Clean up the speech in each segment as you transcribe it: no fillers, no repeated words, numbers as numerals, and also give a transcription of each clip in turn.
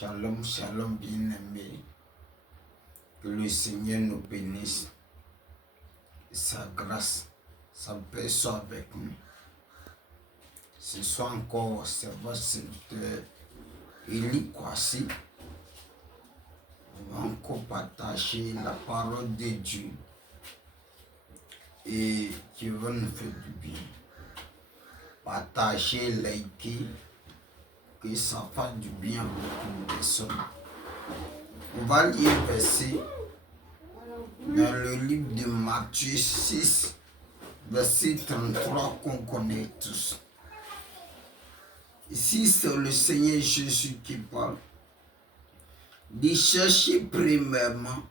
Shalom, shalom bien-aimés. Que le Seigneur nous bénisse. Sa grâce, sa paix soit avec nous. Ce soir encore, c'est votre serviteur Élie Kwasi. On va encore partager la parole de Dieu et qui va nous faire du bien. Partager, liker, que ça fasse du bien à beaucoup de personnes. On va lire un verset dans le livre de Matthieu 6, verset 33 qu'on connaît tous. Ici, c'est le Seigneur Jésus qui parle. De chercher premièrement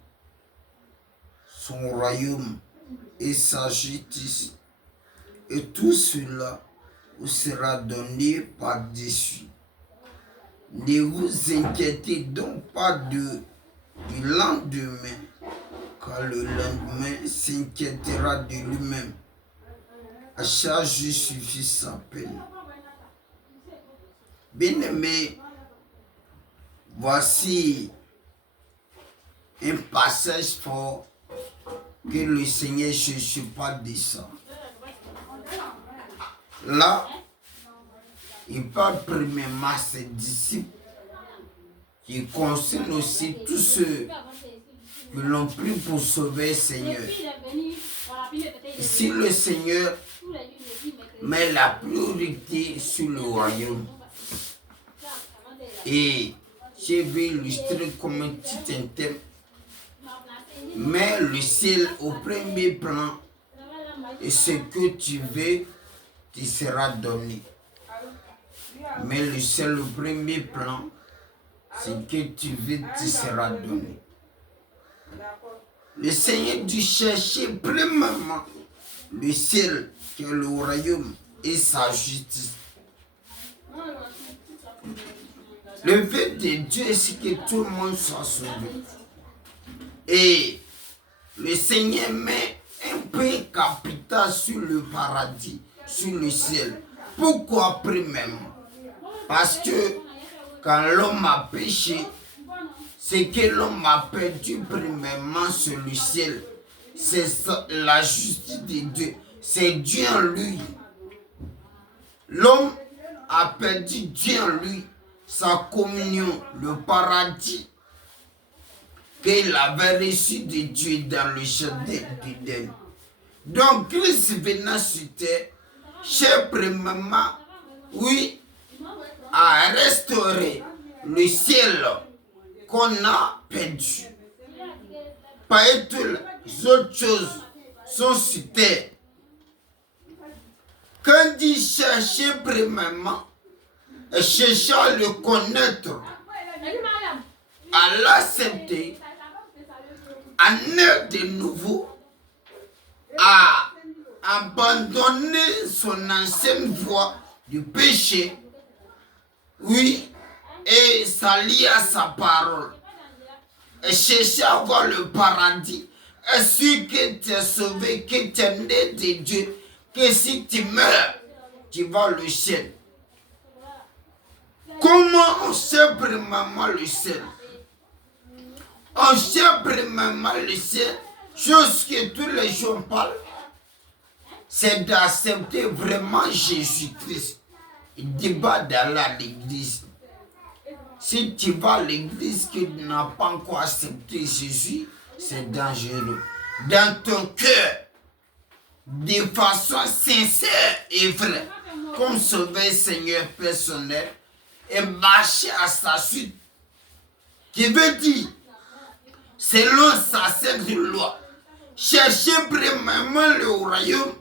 son royaume et sa justice, et tout cela vous sera donné par-dessus. Ne vous inquiétez donc pas du lendemain, car le lendemain s'inquiétera de lui-même. À chaque jour suffit sa peine. Bien-aimés, voici un passage fort que le Seigneur Jésus parle de ça. Là, il parle premièrement à ses disciples qui concerne aussi tous ceux qui l'ont pris pour sauver le Seigneur. Ici, le Seigneur met la priorité sur le royaume. Et je vais illustrer comme un petit thème. Mais le ciel au premier plan et ce que tu veux, te sera donné. Mais le ciel au premier plan, ce que tu veux, te sera donné. Le Seigneur dit chercher premièrement le ciel, qui est le royaume, et sa justice. Le but de Dieu, c'est que tout le monde soit sauvé. Et le Seigneur met un peu capital sur le paradis, sur le ciel. Pourquoi premièrement? Parce que quand l'homme a péché, c'est que l'homme a perdu premièrement sur le ciel. C'est la justice de Dieu. C'est Dieu en lui. L'homme a perdu Dieu en lui, sa communion, le paradis qu'il avait reçu de Dieu dans le jardin d'Éden. Donc Christ venant sur terre, cherche premièrement, oui, à restaurer le ciel qu'on a perdu. Pas toutes les autres choses sont sur terre. Quand dit chercher premièrement, et chercher à le connaître, à l'accepter, à naître de nouveau, à abandonner son ancienne voie du péché, oui, et s'allier à sa parole, et chercher à avoir le paradis, et sûr que tu es sauvé, que tu es né de Dieu, que si tu meurs, tu vas au ciel. Comment on sait premièrement le ciel? On sait premièrement le ciel, chose que tous les jours parlent, c'est d'accepter vraiment Jésus-Christ. Il débat d'aller à l'église. Si tu vas à l'église que tu n'as pas encore accepté Jésus, c'est dangereux. Dans ton cœur, de façon sincère et vraie, comme sauver Seigneur personnel et marcher à sa suite, qui veut dire, selon sa sainte loi, chercher premièrement le royaume,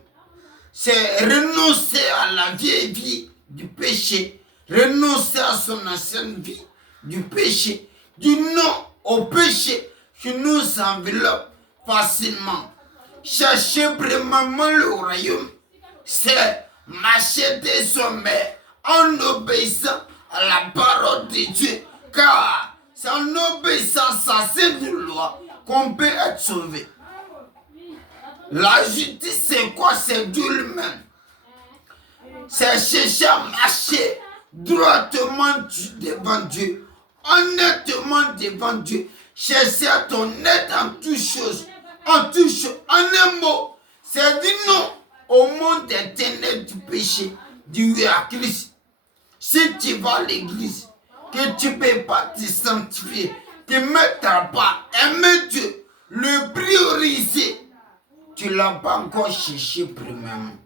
c'est renoncer à la vieille vie du péché, renoncer à son ancienne vie du péché, du non au péché qui nous enveloppe facilement. Chercher premièrement le royaume, c'est marcher des sommets en obéissant à la parole de Dieu, car c'est en obéissant à cette loi qu'on peut être sauvé. La justice, c'est quoi? C'est Dieu lui-même. C'est chercher à marcher droitement devant Dieu, honnêtement devant Dieu. Chercher ton aide en toutes choses. En toutes choses. En un mot, c'est dire non au monde des ténèbres du péché, du oui à Christ. Si tu vas à l'église, que tu ne peux pas te sanctifier, te mettre à part, aimer Dieu, le prioriser, tu ne l'as pas encore cherché premièrement.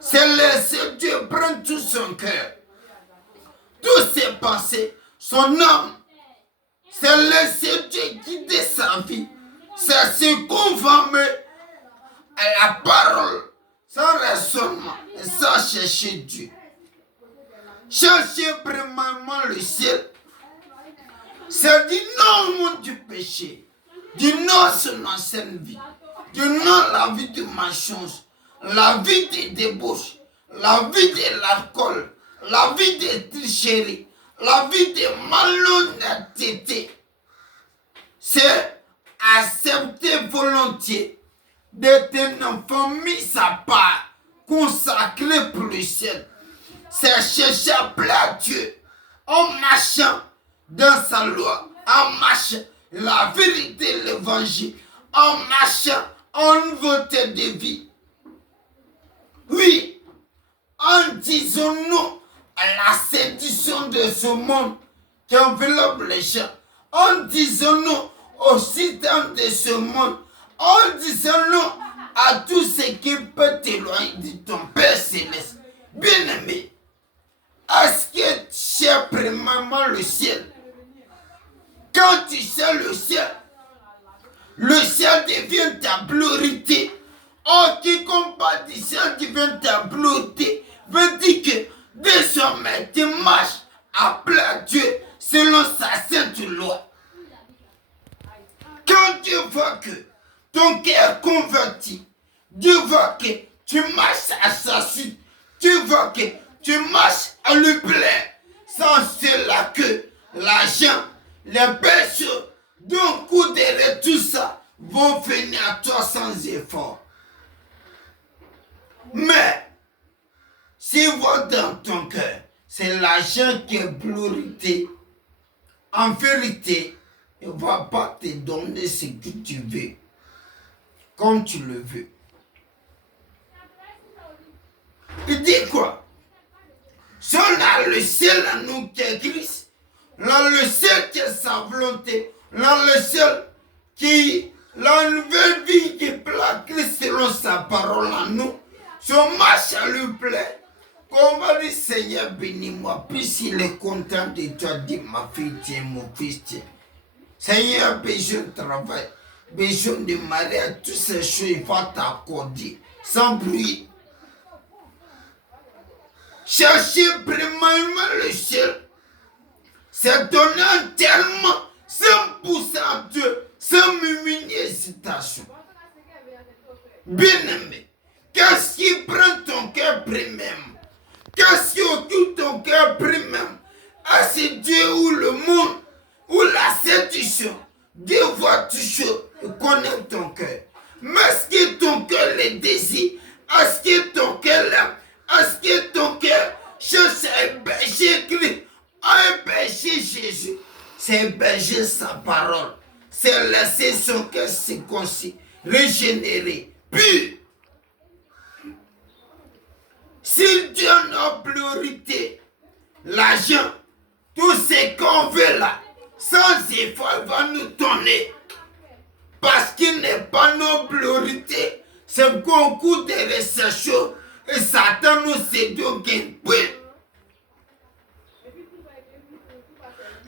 C'est laisser Dieu prendre tout son cœur, toutes ses pensées, son âme. C'est laisser Dieu guider sa vie. C'est se conformer à la parole, sans raisonnement et sans chercher Dieu. Chercher premièrement le ciel, c'est dire non au monde du péché, dire non à son ancienne vie, dire non à la vie de mensonge, la vie des débauches, la vie de l'alcool, la vie des tricheries, la vie de malhonnêteté. C'est accepter volontiers d'être un enfant mis à part, consacré pour le ciel. C'est chercher à plaire à Dieu en marchant dans sa loi, en marchant la vérité, l'évangile, en marchant en nouveauté de vie. Oui, en disant non à la séduction de ce monde qui enveloppe les gens, en disant non au système de ce monde, en disant non à tout ce qui peut t'éloigner de ton Père Céleste. Bien-aimé, est-ce que tu cherches premièrement le ciel? Quand tu cherches le ciel devient ta priorité. Oh, quiconque pas du ciel devient ta priorité, veut dire que désormais tu marches à plein Dieu selon sa sainte loi. Quand Dieu voit que ton cœur est converti, Dieu voit que tu marches à sa suite, Dieu voit que tu marches à lui plaire, sans cela que l'argent, les personnes, d'un coup derrière tout ça, vont venir à toi sans effort. Mais, si voit dans ton cœur, c'est l'argent qui est priorité, en vérité, il ne va pas te donner ce que tu veux, comme tu le veux. Il dit quoi? Si on a le ciel en nous qui est Christ, là le ciel qui est sa volonté, là le ciel qui, la nouvelle vie qui plaît à Christ selon sa parole en nous, si on marche à lui plaît, qu'on va dire Seigneur bénis-moi, puisqu'il est content de toi, dit ma fille, tiens, mon fils, tiens. Seigneur, besoin de travail, besoin de mariage, toutes ces choses, il va t'accorder, sans bruit. Chercher premièrement le ciel, c'est donner entièrement 100% à Dieu, sans murmurer hésitation. Bien-aimé, qu'est-ce qui prend ton cœur premièrement? Qu'est-ce qui occupe ton cœur premièrement? Est-ce Dieu ou le monde ou la séduction? Dieu voit tout chose et connaît ton cœur. Mais est-ce que ton cœur le désire? Est-ce que ton cœur l'aime? Est-ce que ton cœur cherche à héberger Christ, à héberger Jésus? C'est héberger sa parole. C'est laisser son cœur circoncis, régénéré, pur. Si Dieu a nos priorités, l'argent, tout ce qu'on veut là, sans effort, il va nous donner. Parce qu'il n'est pas nos priorités, c'est qu'on coûte des recherches et Satan nous séduit au gain.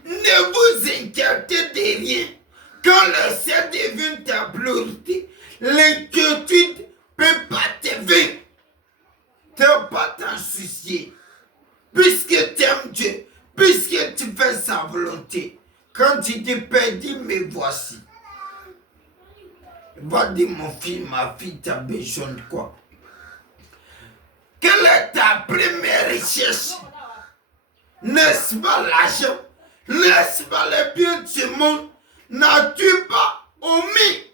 Ne vous inquiétez de rien. Quand le ciel devient ta priorité, l'inquiétude ne peut pas te vaincre. Tu ne peux pas t'en soucier. Puisque tu aimes Dieu, puisque tu fais sa volonté. Quand tu te perds, me voici. Va dire mon fils, ma fille, tu as besoin de quoi? Quelle est ta première recherche? N'est-ce pas l'argent? N'est-ce pas les biens de ce monde? N'as-tu pas omis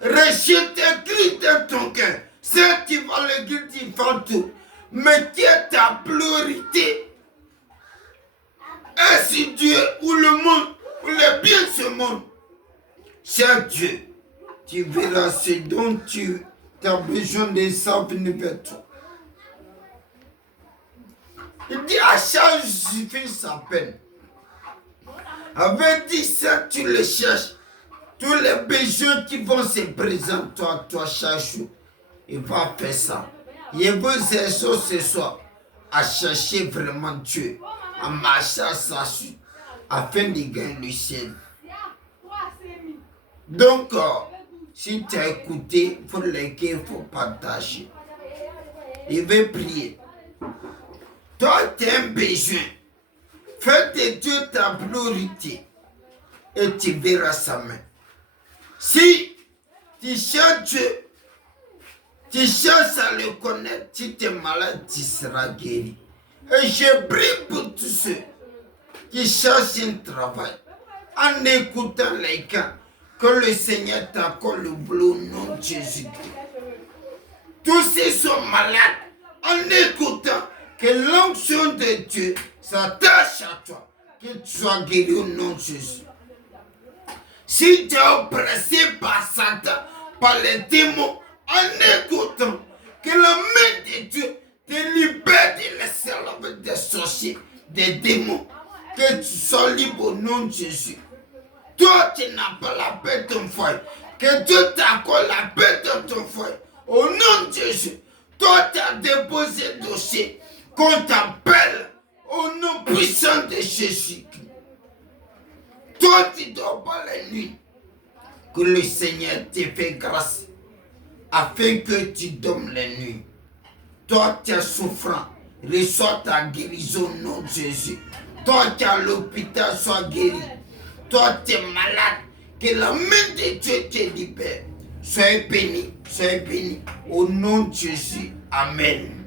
rejeter Christ dans ton cœur? C'est tu vas le dire, tu vas tout. Mais qui est ta priorité? Est-ce si Dieu ou le monde ou les biens de ce monde, cher Dieu, tu verras ce dont tu as besoin de ça venir vers toi. Il dit à charge suffit sa peine. Avec dit ça, tu le cherches. Tous les besoins qui vont se présenter à toi chaque jour, il va faire ça. Je vous exhorte ce soir à chercher vraiment Dieu, à marcher à sa suite, afin de gagner le ciel. Donc, si tu as écouté, il faut liker, il faut partager. Il veut prier. Toi, tu as un besoin. Fais de Dieu ta priorité et tu verras sa main. Si tu cherches Dieu, tu cherches à le connaître, si tu es malade, tu seras guéri. Et je prie pour tous ceux qui cherchent un travail en écoutant les cas que le Seigneur t'accorde le boulot au nom de Jésus-Christ. Tous ceux qui sont malades en écoutant que l'onction de Dieu s'attache à toi, que tu sois guéri au nom de Jésus. Si tu es oppressé par Satan, par les démons, en écoutant que la main de Dieu te libère de l'esclavage des sorciers, des démons, que tu sois libre au nom de Jésus. Toi, tu n'as pas la paix de ton foyer, que Dieu t'accorde la paix de ton foyer, au nom de Jésus. Toi, tu as déposé le dossier, qu'on t'appelle au nom puissant de Jésus. Toi, tu ne dors pas la nuit. Que le Seigneur te fait grâce afin que tu dormes la nuit. Toi, tu es souffrant. Reçois ta guérison au nom de Jésus. Toi, tu es à l'hôpital, sois guéri. Toi, tu es malade. Que la main de Dieu te libère. Soyez béni, au nom de Jésus. Amen.